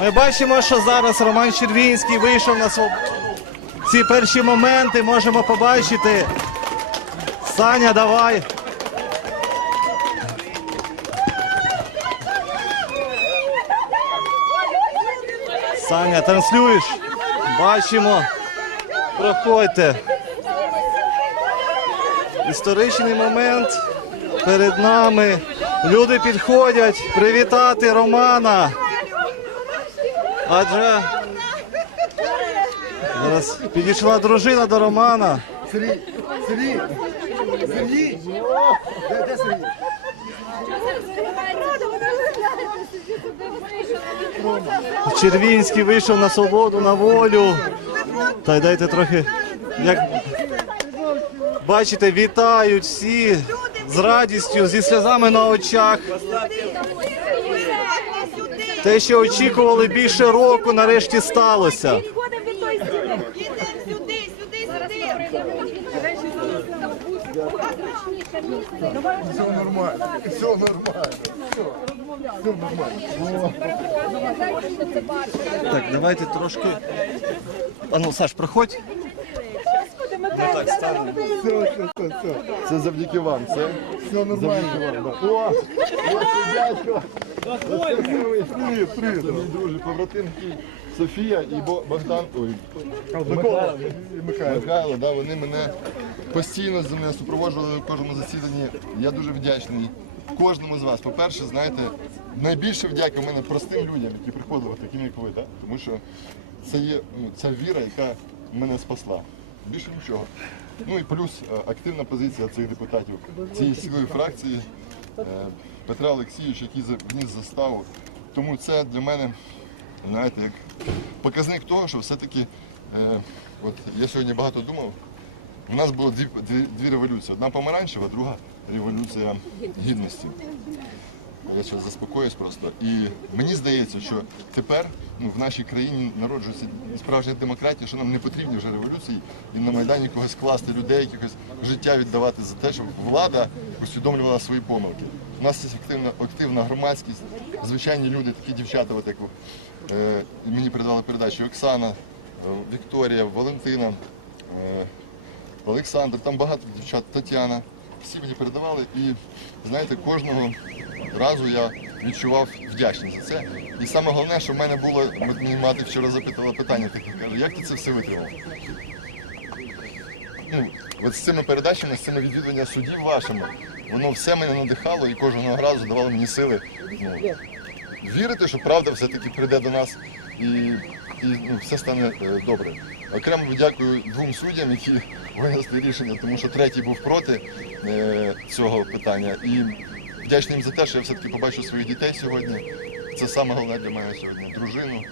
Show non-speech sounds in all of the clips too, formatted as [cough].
Ми бачимо, що зараз Роман Червінський вийшов на свободу. Ці перші моменти можемо побачити. Саня, давай. Саня, транслюєш? Бачимо. Проходьте. Історичний момент перед нами. Люди підходять привітати Романа. Адже зараз підійшла дружина до Романа. Сергій, Сергій, Сергій, де, де Сергій? Червінський вийшов на свободу, на волю. Та й дайте трохи. Як бачите, вітають всі з радістю, зі сльозами на очах. Те, що очікували більше року, нарешті сталося. Все нормально, все нормально, все, нормально. Так, давайте трошки. А ну, Саш, проходь. Ну так. Все, все, все, все. Це завдяки вам, це все нормально. О, ось дядько. Привіт, привіт, мій друже, побратимки Софія і Богдан. Ой. Михайло. Михайло, да, вони мене постійно за мене супроводжували на кожному засіданні. Я дуже вдячний кожному з вас. По-перше, знаєте, найбільше вдяка в мене простим людям, які приходили, таким як ви, да? тому що це є ця віра, яка мене спасла. Більше нічого. Ну і плюс активна позиція цих депутатів цієї цілої фракції Петра Олексійовича, який вніс заставу. Тому це для мене, знаєте, як показник того, що все-таки, е, от я сьогодні багато думав, у нас було дві, дві, дві революції. Одна помаранчева, друга революція гідності. Я зараз заспокоюсь просто. І мені здається, що тепер ну, в нашій країні народжується справжня демократія, що нам не потрібні вже революції і на Майдані когось класти людей, якось життя віддавати за те, щоб влада усвідомлювала свої помилки. У нас є активна, активна громадськість, звичайні люди, такі дівчата, от як е, мені передавали передачу Оксана, е, Вікторія, Валентина. Е, Олександр, там багато дівчат, Тетяна. Всі мені передавали, і знаєте, кожного разу я відчував вдячність за це. І саме головне, що в мене було, мені мати вчора запитала питання, таке каже, як ти це все витримав? Ну, от з цими передачами, з цими відвідуваннями судів вашими, воно все мене надихало і кожного разу давало мені сили ну, вірити, що правда все-таки прийде до нас і, і ну, все стане е, добре. Окремо дякую двом суддям, які [laughs] винесли рішення, тому що третій був проти е, цього питання. І вдячний їм за те, що я все-таки побачу своїх дітей сьогодні. Це саме головне для мене сьогодні. Дружину,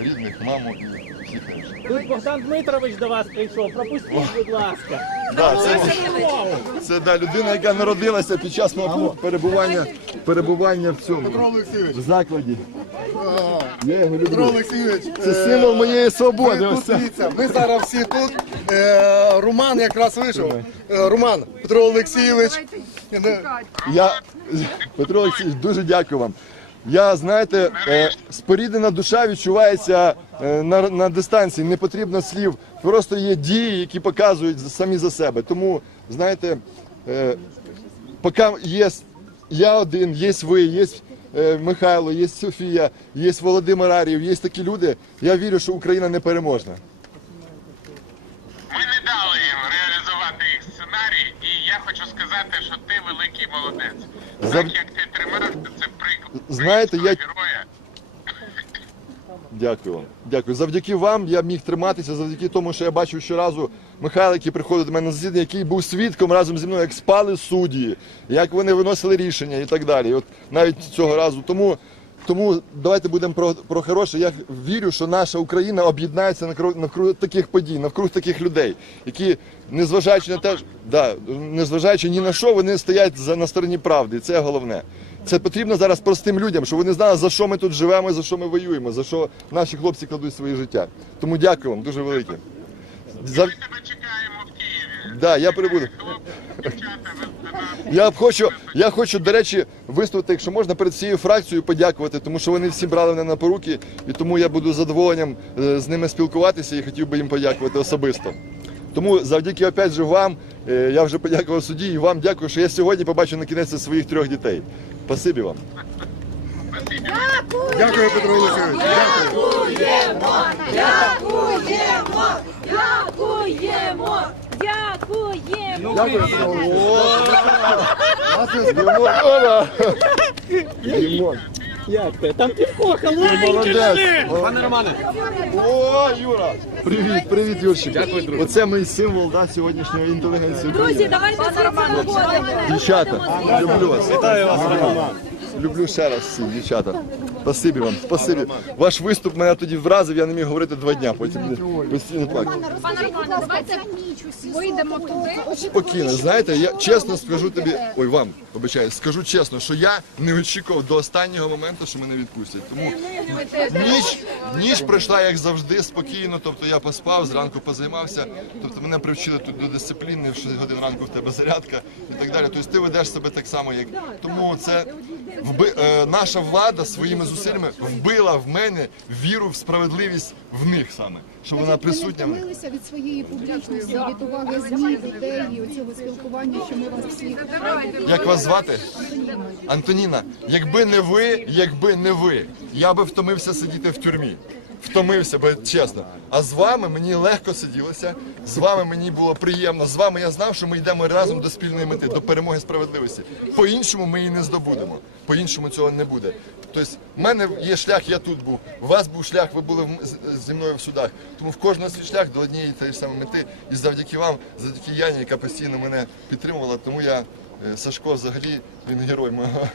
рідних, маму і всіх інших. Тут Богдан Дмитрович до вас прийшов. Пропустіть, будь ласка. Да, це, це да, людина, яка народилася під час мого перебування, перебування в цьому Петро Олексійович, в закладі. Я його Петро. Олексійович, Це е, символ моєї свободи. тут Ось це. дивіться, ми зараз всі тут. Е, Роман якраз вийшов. Е, Роман, Петро Олексійович. Я Петро Олексійович, дуже дякую вам. Я знаєте, е, споріднена душа відчувається е, на, на дистанції. Не потрібно слів. Просто є дії, які показують самі за себе. Тому знаєте, е, поки є я один, є ви, є Михайло, є Софія, є Володимир Арів, є такі люди. Я вірю, що Україна не переможна. Ми не дали їм реалізувати їх сценарій, і я хочу сказати, що великий молодець. За- Так як ти тримався, це приклад Знаєте, я- героя. Дякую вам. Дякую. Завдяки вам я міг триматися, завдяки тому, що я бачив щоразу Михайла, який приходить до мене на засідання, який був свідком разом зі мною, як спали судді, як вони виносили рішення і так далі. І от навіть цього разу. Тому, тому давайте будемо про, про хороше. Я вірю, що наша Україна об'єднається навкруг, навкруг таких подій, навкруг таких людей, які, незважаючи на те, да, незважаючи ні на що, вони стоять за, на стороні правди. І це головне. Це потрібно зараз простим людям, щоб вони знали, за що ми тут живемо, за що ми воюємо, за що наші хлопці кладуть своє життя. Тому дякую вам дуже велике. За... Ми тебе чекаємо в Києві. Да, я прибуду. Дівчата, Я б хочу, я хочу, до речі, виступити, якщо можна, перед всією фракцією подякувати, тому що вони всі брали мене на поруки, і тому я буду з задоволенням е, з ними спілкуватися і хотів би їм подякувати особисто. Тому завдяки опять же вам, е, я вже подякував судді, і вам дякую, що я сьогодні побачив на кінець своїх трьох дітей. Спасибі вам. Дякую, Петро Олексійович. Дякую. Дякуємо! Дякуємо! Дякуємо! Дімон! Як ти? Там півко, холодненький. Молодець! Пане Романе. О, Юра! Привіт, привіт, Юрчик. Дякую, друзі. Оце мій символ да, сьогоднішньої інтелігенції. України. давайте. Дівчата, люблю вас. Вітаю вас, Люблю ще раз всіх, дівчата. Спасибі вам, спасибі. Ваш виступ мене тоді вразив, я не міг говорити два дня, потім постійно плакав. Пане Романе, давайте вийдемо туди. Спокійно, знаєте, я чесно скажу тобі, ой, вам, обичаю, скажу чесно, що я не очікував до останнього моменту, що мене відпустять. Тому ніч, ніч пройшла як завжди, спокійно. Тобто я поспав, зранку позаймався. Тобто мене привчили тут до дисципліни, в 6 годин ранку в тебе зарядка і так далі. Тобто ти ведеш себе так само, як тому це вби... е, наша влада своїми зусиллями вбила в мене віру в справедливість в них саме, що вона присутня. них. Втомилися від своєї публічності, від уваги ЗМІ, дітей, і цього спілкування, що ми вас всіх Як вас звати? Антоніна, якби не ви, якби не ви, я би втомився сидіти в тюрмі. Втомився би чесно. А з вами мені легко сиділося, з вами мені було приємно. З вами я знав, що ми йдемо разом до спільної мети, до перемоги справедливості. По-іншому ми її не здобудемо. По-іншому цього не буде. Тобто, в мене є шлях, я тут був. У вас був шлях, ви були зі мною в судах. Тому в кожного свій шлях до однієї ж самої мети. І завдяки вам, завдяки Яні, яка постійно мене підтримувала, тому я Е, Сашко взагалі він герой мого.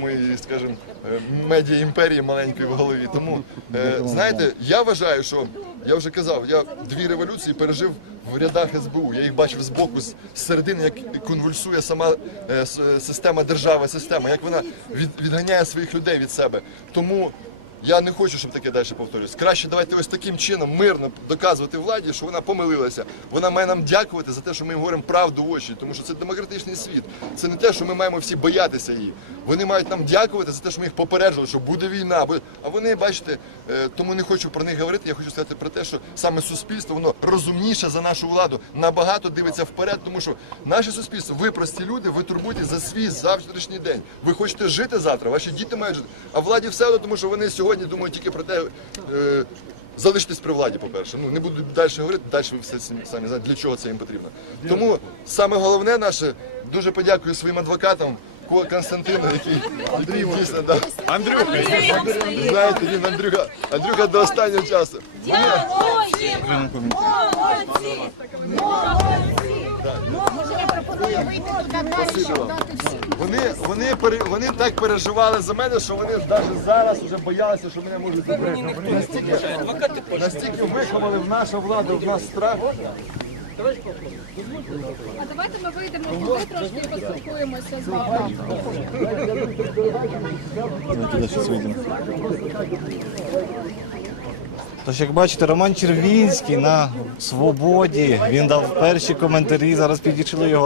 Моєї, скажімо, е, медіа імперії маленької в голові. Тому е, знаєте, я вважаю, що я вже казав, я дві революції пережив в рядах СБУ. Я їх бачив з з середини, як конвульсує сама е, система держави, система, як вона від, відганяє своїх людей від себе. Тому я не хочу, щоб таке далі повторювалося. Краще давайте ось таким чином мирно доказувати владі, що вона помилилася. Вона має нам дякувати за те, що ми їм говоримо правду в очі, тому що це демократичний світ. Це не те, що ми маємо всі боятися її. Вони мають нам дякувати за те, що ми їх попереджували, що буде війна. буде- А вони, бачите, е, тому не хочу про них говорити. Я хочу сказати про те, що саме суспільство воно розумніше за нашу владу, набагато дивиться вперед, тому що наше суспільство, ви прості люди, ви турбуєтесь за свій завтрашній день. Ви хочете жити завтра, ваші діти мають жити. А владі все одно, тому що вони сьогодні думають тільки про те. Е, Залишитись при владі, по-перше. Ну не буду далі говорити, далі ви все самі- знаєте, для чого це їм потрібно. Тому саме головне наше, дуже подякую своїм адвокатам, Ко- Константину, який Андрій дійсно да. Андрюха. Знаєте, він Андрюха, Андрюха до останнього часу. Молодці! Молодці! Може, Вони, вони, вони так переживали за мене, що вони навіть зараз вже боялися, що мене можуть забрати. Настільки, настільки виховали в наша влада, в нас страх. А давайте ми вийдемо туди трошки і поспілкуємося з вами. Тож, як бачите, Роман Червінський на свободі. Він дав перші коментарі. Зараз підійшли його.